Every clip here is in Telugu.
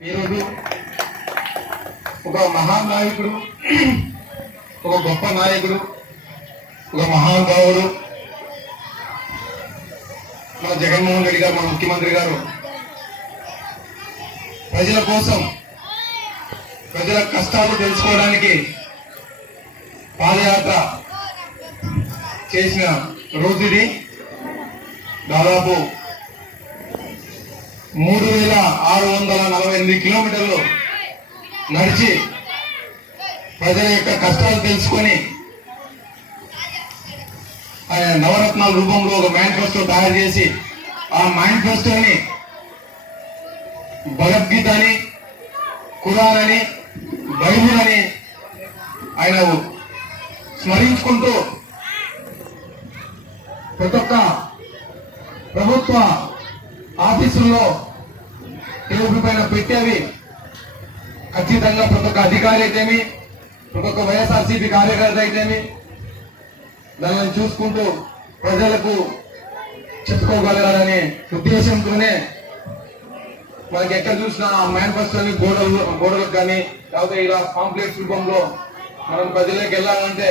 ఈరోజు ఒక మహానాయకుడు, ఒక గొప్ప నాయకుడు, ఒక మహానుభావుడు మన జగన్మోహన్ రెడ్డి గారు, మన ముఖ్యమంత్రి గారు ప్రజల కోసం, ప్రజల కష్టాలు తెలుసుకోవడానికి పాదయాత్ర చేసిన రోజు ఇది. దాదాపు 3648 కిలోమీటర్లు నడిచి ప్రజల యొక్క కష్టాలు తెలుసుకొని ఆయన నవరత్నాల రూపంలో ఒక మేనిఫెస్టో తయారు చేసి ఆ మేనిఫెస్టోని భగవద్గీత అని, ఖురాన్ అని, బైబిల్ అని ఆయన స్మరించుకుంటూ ప్రతి ఒక్క ప్రభుత్వ ఆఫీసుల్లో టేబుల్ పైన పెట్టేవి ఖచ్చితంగా ప్రతి ఒక్క అధికారి అయితేమి, ప్రతి ఒక్క వైఎస్ఆర్సీపీ కార్యకర్త అయితేమి దానిని చూసుకుంటూ ప్రజలకు చెప్పుకోగలగాలనే ఉద్దేశంతోనే మనకి ఎక్కడ చూసినా మేనిఫెస్టోని గోడలకు కానీ లేకపోతే ఇలా కాంప్లెక్స్ రూపంలో మనం ప్రజలకు వెళ్ళాలంటే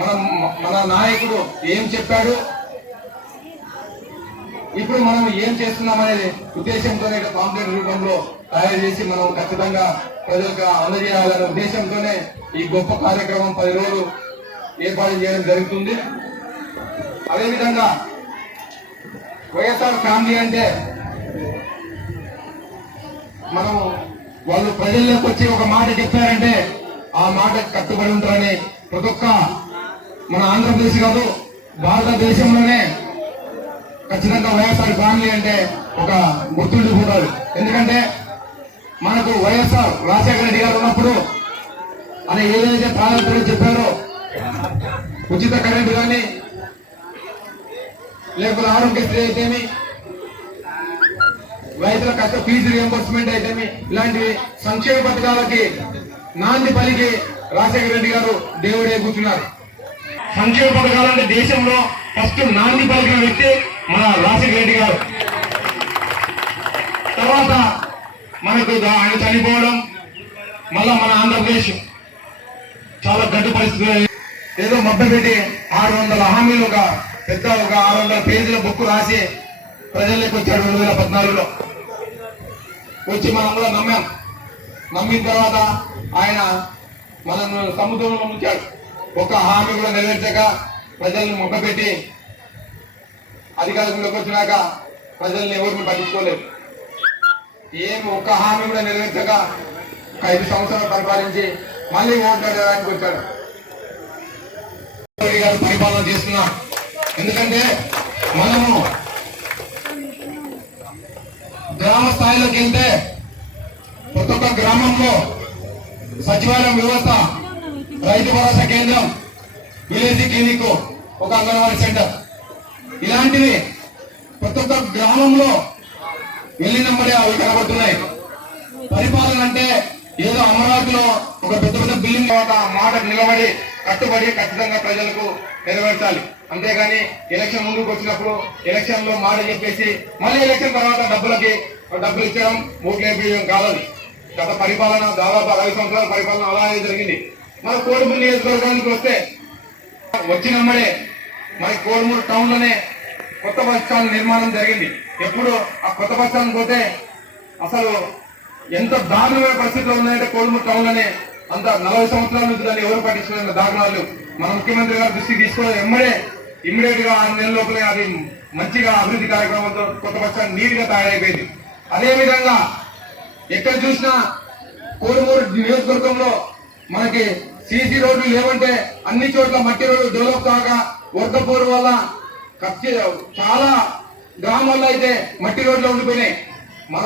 మన నాయకుడు ఏం చెప్పాడు, ఇప్పుడు మనం ఏం చేస్తున్నామనే ఉద్దేశంతోనే కాంప్లెక్స్ రూపంలో తయారు చేసి మనం ఖచ్చితంగా ప్రజలకు అందజేయాలనే ఉద్దేశంతోనే ఈ గొప్ప కార్యక్రమం 10 రోజులు ఏర్పాటు చేయడం జరుగుతుంది. అదేవిధంగా వైఎస్ఆర్ ఫ్యామిలీ అంటే మనం వాళ్ళు ప్రజల్లోకి వచ్చి ఒక మాట చెప్పారంటే ఆ మాట కట్టుబడి ఉంటారని ప్రతి ఒక్క మన ఆంధ్రప్రదేశ్ కాదు భారతదేశంలోనే ఖచ్చితంగా వైఎస్ఆర్ ఫ్యామిలీ అంటే ఒక గుర్తుండిపోతారు. ఎందుకంటే మనకు వైఎస్ఆర్ రాజశేఖర రెడ్డి గారు ఉన్నప్పుడు ఆయన ఏదైతే ప్రారంభంలో చెప్పారో ఉచిత కరెంటు కానీ లేకపోతే ఆరోగ్యశ్రీ అయితేమి, రైతుల కష్ట ఫీజు రియంబర్స్మెంట్ అయితేమి, ఇలాంటివి సంక్షేమ పథకాలకి నాంది పలికి రాజశేఖర రెడ్డి గారు దేవుడే కూర్చున్నారు. సంక్షేమ పథకాలంటే దేశంలో ఫస్ట్ నాంది పలికిన వ్యక్తి మన రాజశేఖర రెడ్డి గారు. తర్వాత మనకు ఆయన చనిపోవడం, మళ్ళా మన ఆంధ్రప్రదేశ్ చాలా గడ్డు పరిస్థితులు, ఏదో మభ్యపెట్టి 600 హామీలు ఒక 600 పేజీల బుక్ రాసి ప్రజల్లోకి వచ్చాడు 2014లో. వచ్చి మనం కూడా నమ్మిన తర్వాత ఆయన మనల్ని సముద్రంలో ముంచాడు. ఒక హామీ కూడా నెరవేర్చక ప్రజల్ని మభ్యపెట్టి అధికారంలోకి వచ్చినాక ప్రజల్ని ఎవరిని పట్టించుకోలేదు. ఒక్క హామీ కూడా నెరవేర్చక 5 సంవత్సరాలు పరిపాలించి మళ్ళీ ఓట్లాడడానికి వచ్చాడు. గారు పరిపాలన చేస్తున్నాం. ఎందుకంటే మనము గ్రామ స్థాయిలోకి వెళ్తే ప్రతి ఒక్క గ్రామంలో సచివాలయం వ్యవస్థ, రైతు భరోసా కేంద్రం, విలేజ్ క్లినిక్, ఒక అంగన్వాడీ సెంటర్, ఇలాంటివి ప్రతి ఒక్క గ్రామంలో వెళ్ళినప్పుడే అవి కనబడుతున్నాయి. పరిపాలన అంటే ఏదో అమరావతిలో ఒక పెద్ద బిల్డింగ్ మాటకు నిలబడి కట్టుబడి ఖచ్చితంగా ప్రజలకు నెరవేర్చాలి. అంతేగాని ఎలక్షన్ ముందుకు వచ్చినప్పుడు ఎలక్షన్ లో మాట చెప్పేసి మళ్ళీ ఎలక్షన్ తర్వాత డబ్బులు ఇచ్చడం, ఓట్లు వేయడం కాదు. గత పరిపాలన దాదాపు 60 సంవత్సరాల పరిపాలన అలాగే జరిగింది. మన కోడుమూరు నియోజకవర్గానికి వస్తే వచ్చినమ్మడే మనకి కోడుమూరు టౌన్ లోనే కొత్త బస్ స్టాండ్ నిర్మాణం జరిగింది. ఎప్పుడు ఆ కొత్త బస్ స్టాండ్ పోతే అసలు ఎంత దారుణమైన పరిస్థితులు ఉన్నాయంటే కోడుమూరు టౌన్ లోనే అంత 40 సంవత్సరాల నుంచి దాన్ని ఎవరు పట్టించుకున్న దారుణాలు మన ముఖ్యమంత్రి గారు దృష్టికి తీసుకోవడం ఇమ్మీడియట్ గా 6 నెలల లోపలే అది మంచిగా అభివృద్ధి కార్యక్రమంతో కొత్త బస్ స్టాండ్ నీట్ గా తయారైపోయింది. అదేవిధంగా ఎక్కడ చూసినా కోడుమూరు నియోజకవర్గంలో మనకి సీసీ రోడ్లు లేవంటే అన్ని చోట్ల మట్టి రోడ్లు డెవలప్ కాక వర్గపోరు వల్ల చాలా గ్రామాల్లో అయితే మట్టి రోడ్లు ఉండిపోయినాయి. మన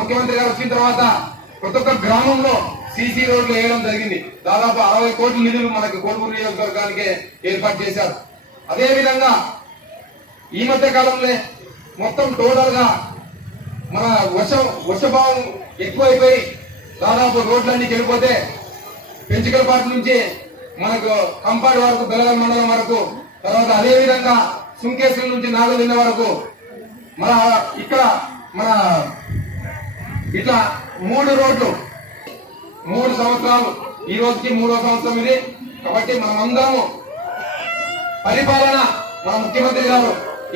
ముఖ్యమంత్రి గారు వచ్చిన తర్వాత ప్రతి ఒక్క గ్రామంలో సీసీ రోడ్లు వేయడం జరిగింది. దాదాపు 60 కోట్ల నిధులు మనకి కోడుమూరు నియోజకవర్గానికి ఏర్పాటు చేశారు. అదేవిధంగా ఈ మధ్య కాలంలో మొత్తం టోటల్ గా మన వర్షభావం ఎక్కువైపోయి దాదాపు రోడ్లన్నీ చెడిపోతే పెంచికలపాటి నుంచి మనకు కంపాడి వరకు, బెలగల్ మండలం వరకు, తర్వాత అదేవిధంగా సుంకేశ్వరం నుంచి నాగలిన్న వరకు మన ఇక్కడ మన ఇట్లా 3 రోడ్లు 3 సంవత్సరాలు, ఈ రోజుకి 3వ సంవత్సరం ఇది. కాబట్టి మనమందరము పరిపాలన మన ముఖ్యమంత్రి గారు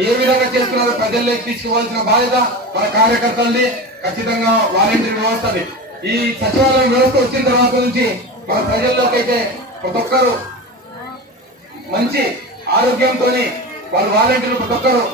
ఏ విధంగా చేస్తున్నారో ప్రజల్లోకి తీసుకువలసిన బాధ్యత మన కార్యకర్తలది, ఖచ్చితంగా వాలంటీర్ వ్యవస్థది. ఈ సచివాలయం వ్యవస్థ వచ్చిన తర్వాత నుంచి మన ప్రజల్లోకి అయితే ప్రతి ఒక్కరు మంచి ఆరోగ్యంతో వాళ్ళు వాలంటీర్లు ప్రతి ఒక్కరు